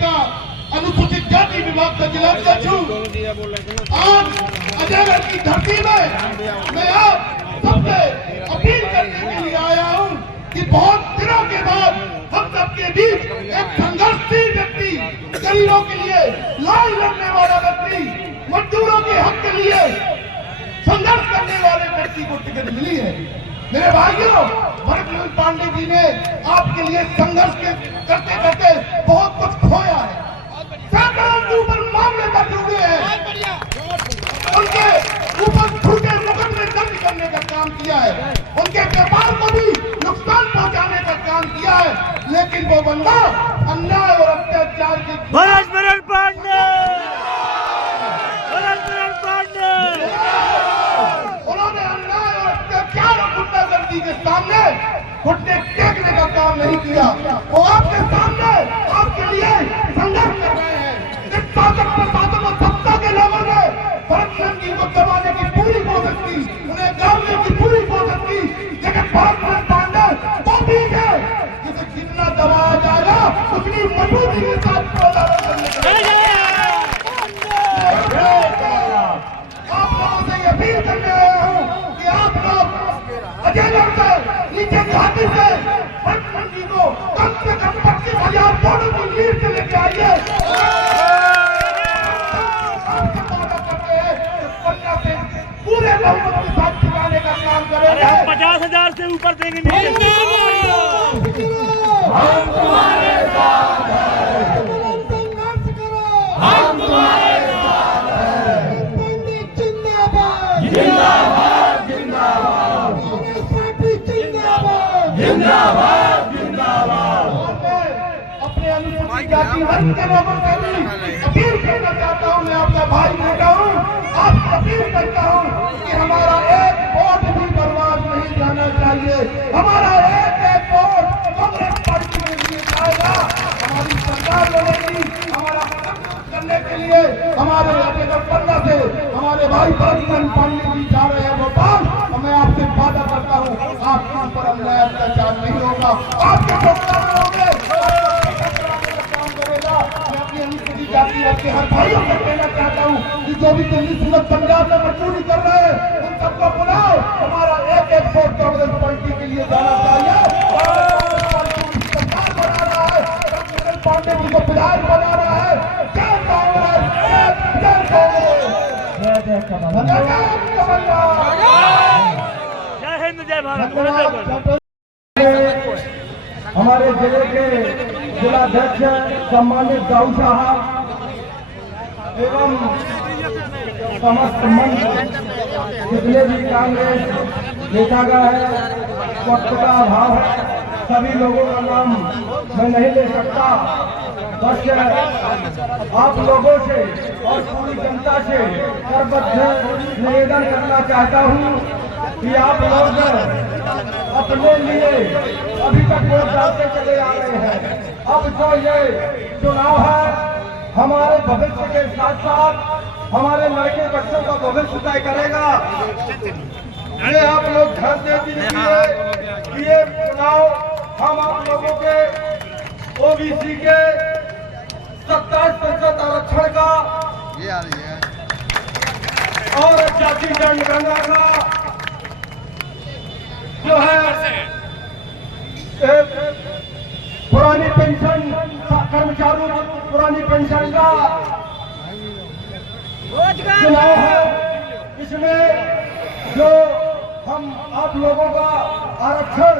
का अनुसूचित जाति विभाग का जिलाध्यक्ष हूँ। आज अजयगढ़ की धरती में मैं आप सबसे अपील करने के लिए आया हूँ कि बहुत दिनों के बाद हम सबके बीच एक संघर्षशील व्यक्ति, गरीबों के लिए लड़ाई लड़ने वाला व्यक्ति, मजदूरों के हक के लिए संघर्ष करने वाले व्यक्ति को टिकट मिली है। मेरे भाइयों, भरत पांडे जी ने आपके लिए संघर्ष करते करते बहुत कुछ खोया है। सैकड़ों के ऊपर मामले दर्ज हुए हैं, उनके ऊपर झूठे मुकदमे दर्ज करने का काम किया है, उनके व्यापार को भी नुकसान पहुंचाने का काम किया है, लेकिन वो बंदा अन्याय और अत्याचार की भरत पांडे उन्होंने अन्याय और अत्याचार और गुंडागर्दी के सामने घुटने टेकने का काम नहीं किया। वो आपके सामने आपके लिए संघर्ष कर रहे हैं। इस शासन प्रशासन और सत्ता के लोगों ने भरत सिंह जी को दबाने की पूरी कोशिश की, उन्हें गाड़ने की पूरी कोशिश की, लेकिन भरत सिंह पांडे वो भी है जिसे जितना दबाया जाएगा उतनी मजबूती के साथ आप लोगों से अपील करने आया हूँ कि आप लोग अजयगढ़ से नीचे घाटी से भरत सिंह जी को कम से कम 25,000 वोटों की लीड से लेके आइए। पूरे बहुमत के साथ चुकाने का काम करेंगे। 50,000 से ऊपर देंगे। हम तुम्हारे साथ हैं, संघर्ष करो, हम तुम्हारे साथ हैं। पंडित जिंदाबाद, जिंदाबाद, जिंदाबाद, पार्टी जिंदाबाद, जिंदाबाद, जिंदाबाद। अपने अनुसूचित जाति वर्ग के लोगों से भी अपील करना चाहता हूँ। मैं आपका भाई बेटा हूँ, आपसे अपील करता हूँ कि हमारा एक वोट भी बर्बाद नहीं जाना चाहिए। हमारा एक वोट कांग्रेस पार्टी के लिए जाएगा। हमारी सरकार बनेगी, हमारा कदम करने के लिए हमारे अजयगढ़ पन्ना से हमारे भाई भरत सिंह पांडे जी जा रहे हैं भोपाल। मैं आपसे वादा करता हूँ आपके ऊपर अन्याय अत्याचार नहीं होगा, आपके होंगे, काम करेगा। मैं अपनी अनुसूचित जाति के हर भाइयों को कहना चाहता हूँ कि जो भी दिल्ली सूरत पंजाब में मजदूरी कर रहे हैं उन सबको बुलाओ। हमारा एक वोट कांग्रेस पार्टी के लिए जाना चाहिए। सरकार बना रहा है, भरत पांडे जी को विधायक बना रहा है। जय कांग्रेस, जय कांग्रेस, जय हिंद, जय भारत। हमारे जिले के जिलाध्यक्ष सम्मानित दाऊ साहब एवं समस्त मंच जितने भी कांग्रेस नेतागण है, वक्त का अभाव है, सभी लोगों का नाम मैं नहीं ले सकता। बस आप लोगों से और पूरी जनता से करबद्ध निवेदन करना चाहता हूँ कि आप लोग अपने लिए अभी तक वोट डालते चले आ रहे हैं। अब जो ये चुनाव है हमारे भविष्य के साथ साथ हमारे लड़के बच्चों का भविष्य तय करेगा। ये आप लोग ध्यान दे दीजिए कि ये चुनाव हम आप लोगों के ओबीसी के 27% आरक्षण का और जाति जनगणना का जो है पुरानी पेंशन कर्मचारियों पुरानी पेंशन का चुनाव है। इसमें जो हम आप लोगों का आरक्षण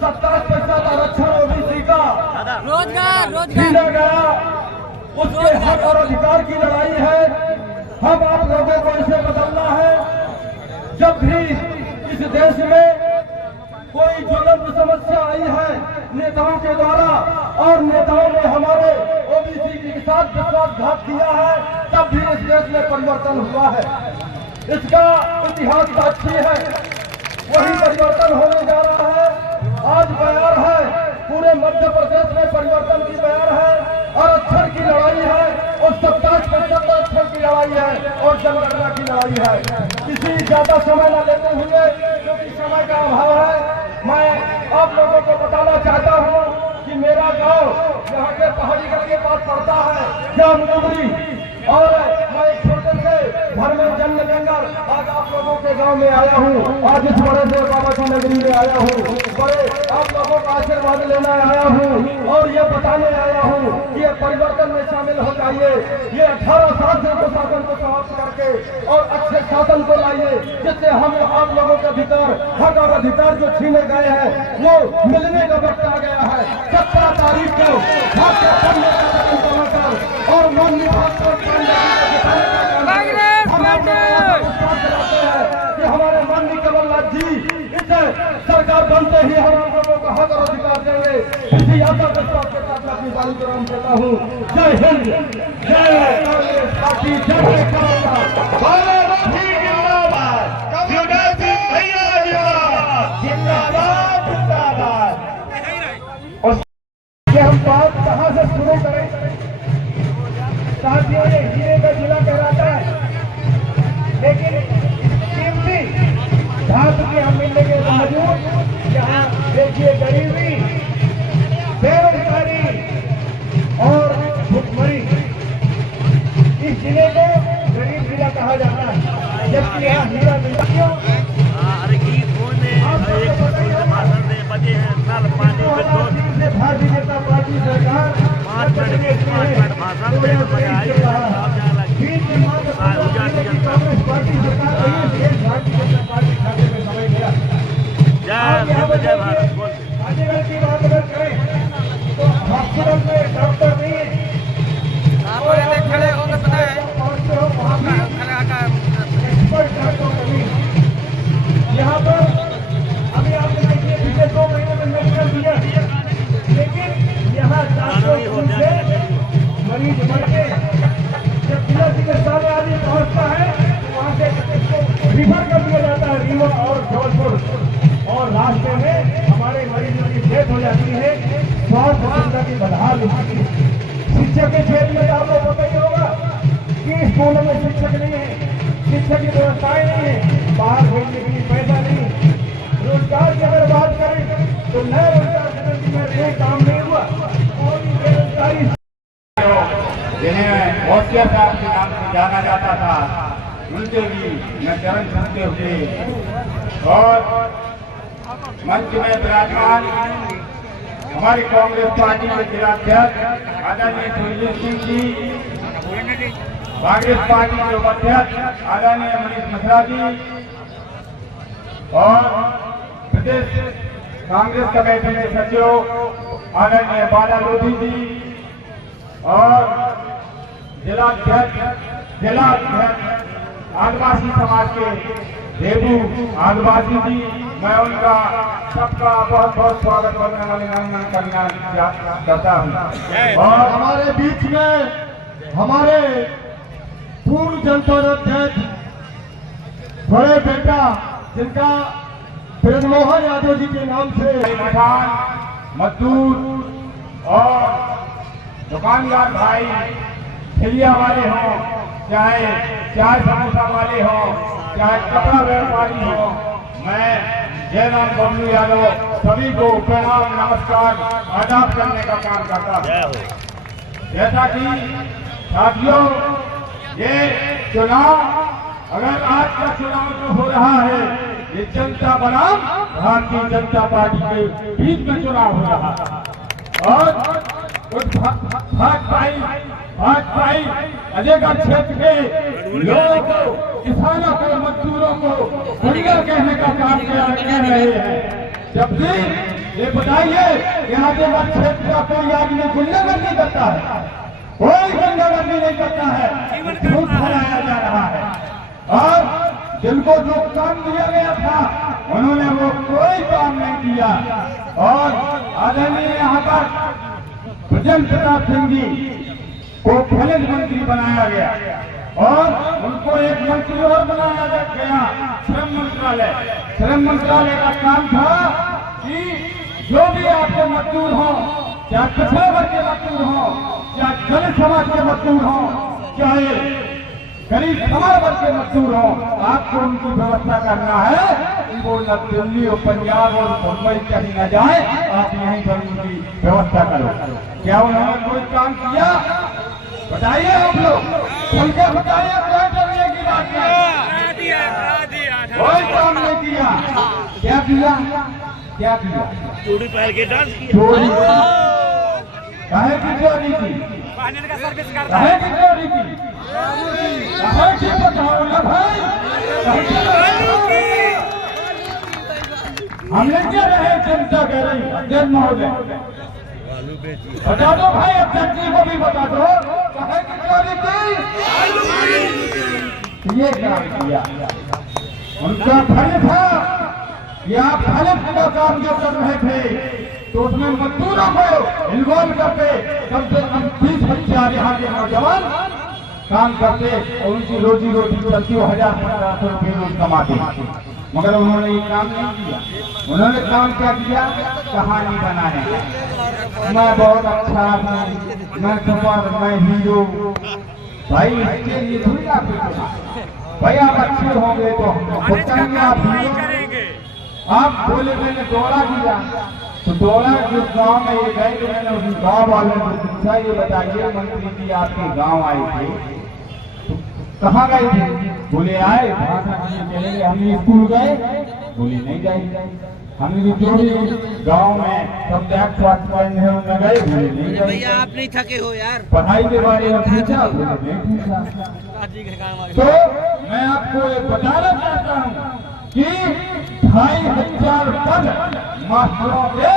27% आरक्षण ओबीसी का रोजगार छीना गया, उसके हक और अधिकार की लड़ाई है। हम आप लोगों को इसे बदलना है। जब भी इस देश में कोई ज्वलंत समस्या आई है नेताओं के द्वारा और नेताओं ने हमारे ओबीसी के साथ विश्वासघात किया है, तब भी इस देश में परिवर्तन हुआ है। इसका इतिहास साक्षी है, वही परिवर्तन होने जा रहा है। आज बयार है, पूरे मध्य प्रदेश में परिवर्तन की बयार है, आरक्षण की लड़ाई है और 27% आरक्षण की लड़ाई है और जनगणना की लड़ाई है। किसी ज्यादा समय न लेते हुए, क्योंकि समय का अभाव है, मैं आप लोगों को बताना चाहता हूं कि मेरा गांव यहाँ के पहाड़ी गढ़ के पास पड़ता है जामनगरी। और मैं एक छोटे से घर में जन्म लेकर आज आप लोगों के गांव में आया हूँ। आज इस बड़े से बाबा की नगरी में आया हूँ, बड़े आप लोगों का आशीर्वाद लेना आया हूँ और ये बताने आया हूँ कि ये परिवर्तन में शामिल हो जाइए। ये 18 साल से शासन को समाप्त करके और अच्छे शासन को लाइए, जिससे हम आप लोगों के भीतर हक और अधिकार जो छीने गए हैं वो मिलने का वक्त आ गया है। 17 तारीख को और माननीय कि हमारे माननीय कमलनाथ जी इस सरकार बनते ही हम लोगों को हक और अधिकार देंगे। इसी आशा विश्वास के साथ अपनी बात को राम कहता हूँ। जय हिंद, जय कांग्रेस पार्टी, जय कमलनाथ। हम बात कहाँ से शुरू करें? साथियों, ये हीरे का जिला कहलाता है, लेकिन कीमती धातु के हम मिलने के बावजूद यहाँ देखिए गरीबी, बेरोजगारी और भुखमरी, इस जिले को गरीब जिला कहा जाता है, जबकि यहाँ हीरा मिलता क्यों? भारतीय जनता पार्टी सरकार 5 मिनट भाषण में कांग्रेस पार्टी सरकार भारतीय जनता पार्टी खाते में समय गया। आजकल की बात अगर करें तो हॉस्पिटल में डॉक्टर नहीं है, खड़े होकर बताए एक्सपर्ट डॉक्टर नहीं। यहाँ पर अभी आपने देखिए पिछले 2 महीने में मेडिकल दिया, लेकिन यहाँ मरीज मर के जब जिला चिकित्सालय आदि पहुँचता है तो वहाँ से इसको रिफर कर दिया जाता है रीवा और जबलपुर, और रास्ते में हमारे मरीजों की डेथ हो जाती है। स्वास्थ्य सुविधा की बदहाल होती है। शिक्षा के क्षेत्र में आप लोग पता ही होगा कि स्कूलों में शिक्षक नहीं है, शिक्षा की व्यवस्थाएं नहीं है, बाहर भेजने के लिए पैसा नहीं। रोजगार की अगर बात करें तो नए रोजगार सृजन में कोई काम नहीं हुआ और बेरोजगारी जिन्हें होशियार साहब के नाम से जाना जाता था, उनके भी मैं चरण छूते हुए और मंच में विराजमान हमारी कांग्रेस पार्टी के जिलाध्यक्ष आदरणीय सुरजीत सिंह जी, कांग्रेस पार्टी के उपाध्यक्ष आदरणीय मनीष मिश्रा जी और प्रदेश कांग्रेस कमेटी के सचिव आदरणीय बाला लोधी जी और जिलाध्यक्ष आदिवासी समाज के देवू आदिवासी जी, मैं उनका सबका बहुत बहुत स्वागत करने वाले करना करता हूँ। और हमारे बीच में हमारे पूर्व जनता अध्यक्ष बड़े बेटा जिनका ब्रजमोहन यादव जी के नाम से किसान, मजदूर और दुकानदार भाई, ठेलिया वाले हों, चाहे चाय समोसा वाले हों, चाहे कपड़ा व्यापारी हो, मैं जयराम बबलू यादव सभी को प्रणाम, नमस्कार, आदाब करने का काम करता हूँ। जैसा कि साथियों, ये चुनाव, अगर आज का चुनाव जो हो रहा है, ये जनता बनाम भारतीय जनता पार्टी के बीच में चुनाव हो रहा है और भाजपाई अलीगढ़ क्षेत्र के लोगों को, किसानों को, मजदूरों को गुंडा कहने का काम कर रहे हैं। जबकि ये बताइए यहाँ के क्षेत्र का कोई आदमी गुंडागर्दी करता है? कोई गुंडागर्दी नहीं करता है, झूठ फैलाया जा रहा है। और जिनको जो काम दिया गया था उन्होंने वो कोई काम नहीं किया। और आदरणीय यहाँ पर ब्रजेंद्र प्रताप सिंह जी को खनिज मंत्री बनाया गया और उनको एक मंत्री और बनाया गया, श्रम मंत्रालय। श्रम मंत्रालय का काम था कि जो भी आपके मजदूर हों, चाहे पिछड़े वर्ग के मजदूर हों, चाहे दलित समाज के मजदूर हों, चाहे गरीब समाज वर्ग के मजदूर हों, आपको उनकी व्यवस्था करना है। वो न दिल्ली और पंजाब और मुंबई कहीं न जाए, आप यहीं पर उनकी व्यवस्था करो। क्या उन्होंने कोई काम किया? बताइए आप लोग, खुल के बताइए, कोई डरने की बात नहीं। कोई काम नहीं किया। क्या किया? क्या किया? चूड़ी पहन के डांस किया। चोरी काहे की चोरी की? काहे की चोरी की? काहे की बताओ ना भाई। हमने क्या रहे चिंता करी अध्यक्ष महोदय, बता दो भाई, अध्यक्ष जी को भी बता दो, काहे की चोरी की? ये काम किया उनका फल था। या फलित का काम जो कर रहे थे तो उसमें मजदूरों को इन्वॉल्व करके कम से कम 20-25 यहाँ के नौजवान काम करते और उनकी रोजी रोटी चलती, 1000-1500 रुपये रोज कमाते। मगर उन्होंने ये काम नहीं किया। उन्होंने काम क्या किया? कहानी बनाने। मैं बहुत अच्छा आदमी, मैं सुपर, मैं हीरो। भाई इसके लिए थोड़ी आप भाई आप अच्छे होंगे तो हम आप हीरो। आप बोले मैंने दौरा किया तो दौरा जिस गांव में ये गए थे, मैंने उस गांव वालों को पूछा, ये बताइए मंत्री जी आपके गांव आए थे तो कहाँ गए थे? बोले आए चलेंगे, हम स्कूल गए? बोले नहीं गए। हमने जो भी गांव में सब टैक्स वाक्स पढ़ने में गए? बोले नहीं गए। भैया आप नहीं थके हो यार। पढ़ाई के बारे में पूछा? बोले नहीं पूछा। तो मैं आपको ये बताना चाहता हूँ कि 2500 पद मास्टरों के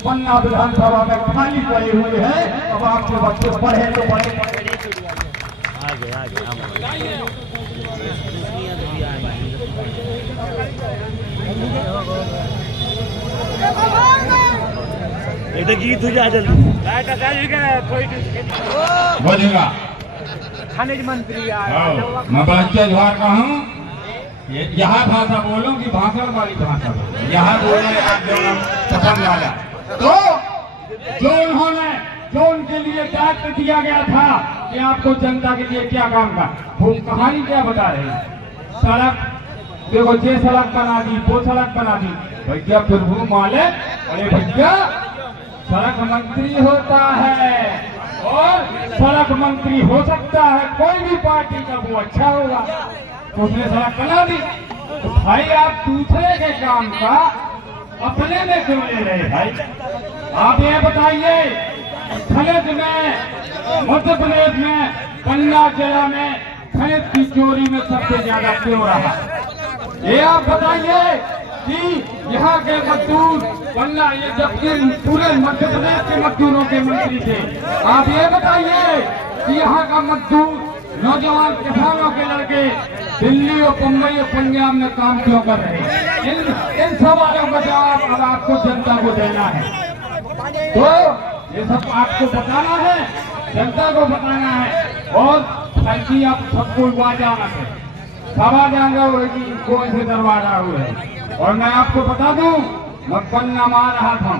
पन्ना विधानसभा में खाली पड़े हुए हैं। अब आपके बच्चे पढ़े तो पढ़े। ये तो गीत हो जा जल्दी। बोलेगा खनिज मंत्री मैं बच्चे द्वार का हूँ। यहाँ भाषा बोलो कि भाषण वाली भाषा बोलो, यहाँ बोले आप जो पसंद वाला। तो जो उन्होंने जो उनके लिए दायित्व दिया गया था कि आपको जनता के लिए क्या काम का, वो कहानी क्या बता रहे हैं? सड़क देखो, ये सड़क बना दी, वो सड़क बना दी। भैया प्रभु मालिक, अरे भैया सड़क मंत्री होता है और सड़क मंत्री हो सकता है कोई भी पार्टी का, वो अच्छा होगा तो उसने सड़क बना दी। तो भाई आप दूसरे के काम का अपने में क्यों ले रहे भाई? आप ये बताइए, खनिज में मध्य प्रदेश में पन्ना जिला में खनिज की चोरी में सबसे ज्यादा क्यों रहा? ये आप बताइए कि यहाँ के मजदूर पन्ना, ये जबकि पूरे मध्य प्रदेश के मजदूरों के मंत्री थे, आप ये बताइए कि यहाँ का मजदूर नौजवान किसानों के लड़के दिल्ली और मुंबई और पंजाब में काम क्यों कर रहे हैं? इन सवालों का जवाब अब आपको जनता को देना है। तो ये सब आपको बताना है, जनता को बताना है। और फैसी आप सबको जाना है, सवा जाएंगे कौन से दरबार हुए। और मैं आपको बता दूं, मैं पन्ना मार रहा था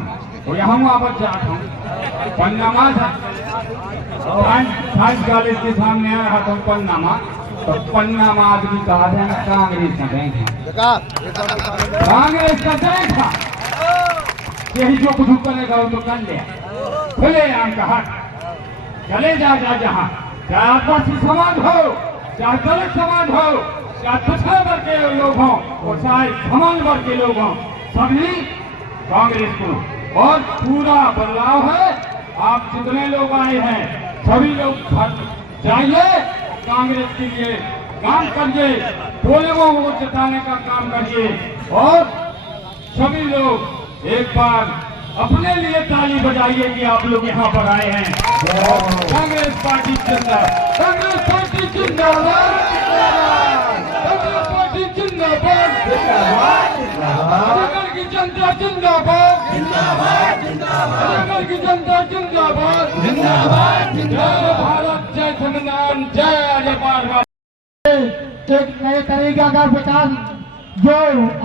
तो यहाँ वापस जाता हूँ। पन्ना मार साइंस कॉलेज के सामने आ रहा था पन्ना मार, तो पन्ना मार की कहा था ना कांग्रेस का बैंक है, कांग्रेस का बैंक था। यही जो कुछ करेगा वो तो कर लिया, खुले आम का हक। चले जा जहाँ, चाहे आदिवासी समाज हो, चाहे दलित समाज हो, चाहे पिछड़े वर्ग के लोग हों और चाहे समान वर्ग के लोग हों, सभी कांग्रेस को। और पूरा बदलाव है। आप जितने लोग आए हैं सभी लोग जाइए, कांग्रेस के लिए काम करिए, लोगों को जिताने का काम करिए। और सभी लोग एक बार अपने लिए ताली बजाइए कि आप लोग यहाँ पर आए हैं। कांग्रेस पार्टी जिंदाबाद, कांग्रेस पार्टी जिंदाबाद, कांग्रेस पार्टी जिंदाबाद, नगर की जनता जिंदाबाद, नगर की जनता जिंदाबाद, जय भारत, जय संविधान, जय अजय पार। एक नए तरीका का विकास जो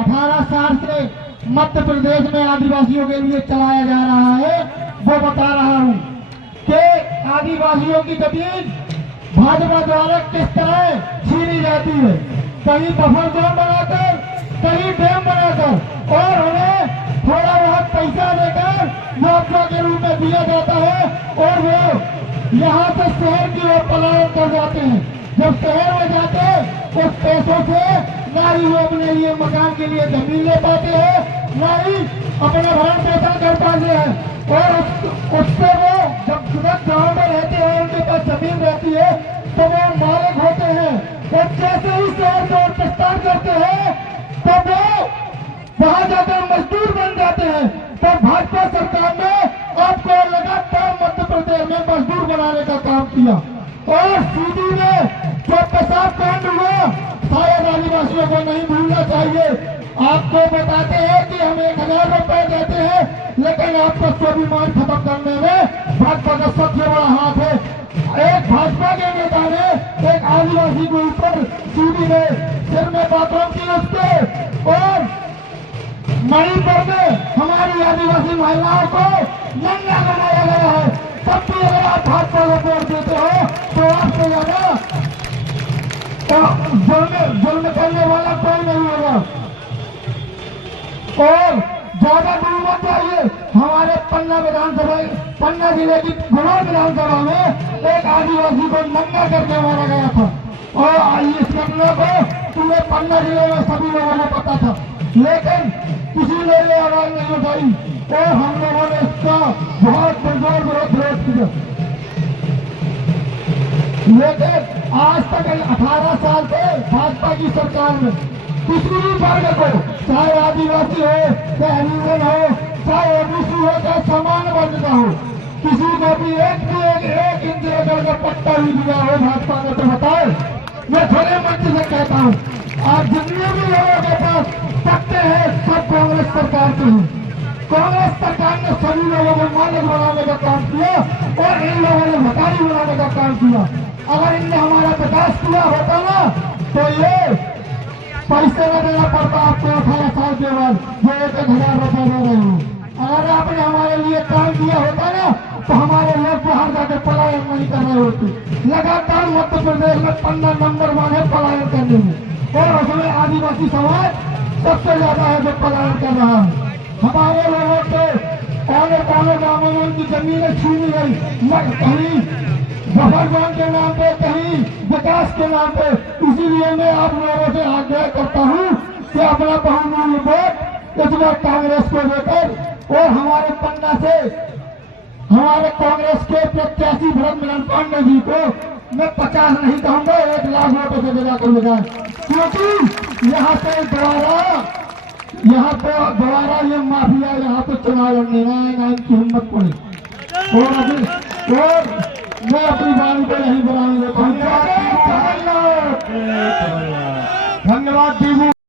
18 साल से मध्य प्रदेश में आदिवासियों के लिए चलाया जा रहा है, वो बता रहा हूँ कि आदिवासियों की जमीन भाजपा द्वारा किस तरह छीनी जाती है। कहीं बफर जोन बनाकर कहीं डैम बनाकर और उन्हें थोड़ा बहुत पैसा देकर मुआवजा के रूप में दिया जाता है और वो यहाँ से शहर की ओर पलायन कर जाते हैं। जब शहर में जाते उस पैसों से ना ही वो अपने लिए मकान के लिए जमीन ले पाते हैं, ना ही अपना भरण पोषण कर पाते हैं और उससे वो जब गाँव में रहते हैं उनके पास जमीन रहती है तो वो मालिक होते हैं और जैसे ही शहर की ओर प्रस्थान करते हैं तो वो वहां जाकर मजदूर बन जाते हैं। तो भाजपा सरकार ने आपको लगातार मध्य प्रदेश में मजदूर बनाने का काम किया और सीधी में जो पेशाब कांड हुआ शायद आदिवासियों को नहीं भूलना चाहिए। आपको बताते हैं कि हम 1000 रुपए देते हैं लेकिन आपका स्वाभिमान खत्म करने में भाजपा का सबसे बड़ा हाथ है। एक भाजपा के नेता ने एक आदिवासी के ऊपर सीधी में सिर में बाथरूम की उसके और मणिपुर में हमारी आदिवासी महिलाओं को नंगा बनाया गया है। तब भी अगर आप भाजपा को वोट देते हो तो आपसे ज्यादा जुल्म करने वाला कोई नहीं होगा। और ज्यादा दूर मत जाइए, हमारे पन्ना विधानसभा पन्ना जिले की गुना विधानसभा में एक आदिवासी को नंगा करके मारा गया था और इस घटना को पूरे पन्ना जिले में सभी लोगों को पता था लेकिन किसी ने ये आवाज नहीं उठाई और हम लोगों ने इसका बहुत पुरजोर विरोध किया। लेकिन आज तक 18 साल से भाजपा की सरकार में किसी भी वर्ग को चाहे आदिवासी हो चाहे हरिजन हो चाहे ओबीसी हो चाहे समान वर्ग का हो किसी को भी एक इंच लेकर का पट्टा भी दिया हो भाजपा ने तो बताए। मैं थोड़े मंच से कहता हूँ आज जितने भी लोगों के पास पट्टे हैं सब कांग्रेस सरकार के हैं। कांग्रेस सरकार ने सभी लोगों को मालिक बनाने का काम किया और इन लोगों ने भिखारी बनाने का काम किया। अगर इनने हमारा विकास किया होता ना तो ये पैसे न देना पड़ता आपको 18 साल के बाद जो 1000 रुपए दे रहे हो। अगर आपने हमारे लिए काम किया होता ना तो हमारे लोग बाहर जाकर पलायन नहीं कर रहे होते। लगातार मध्य प्रदेश में 15 नंबर 1 है पलायन करने में और उसमें आदिवासी समाज सबसे ज्यादा है जो पलायन कर रहा है। हमारे लोगों के कोने गाँवों में उनकी जमीनें छीनी गई कहीं भगवान के नाम पे कहीं विकास के नाम पे। इसीलिए मैं आप लोगों से आग्रह करता हूँ कि अपना बहुमूल्य वोट इस बार कांग्रेस को देकर और हमारे पन्ना से हमारे कांग्रेस के प्रत्याशी भरत मिलन पांडे जी को मैं 50 नहीं कहूँगा 1 लाख वोटों से जगह कर लगाए क्योंकि यहाँ पे दोबारा ये माफिया यहाँ पे चुनाव लड़ने ना इनकी हिम्मत पड़ी और मैं अपनी बात को नहीं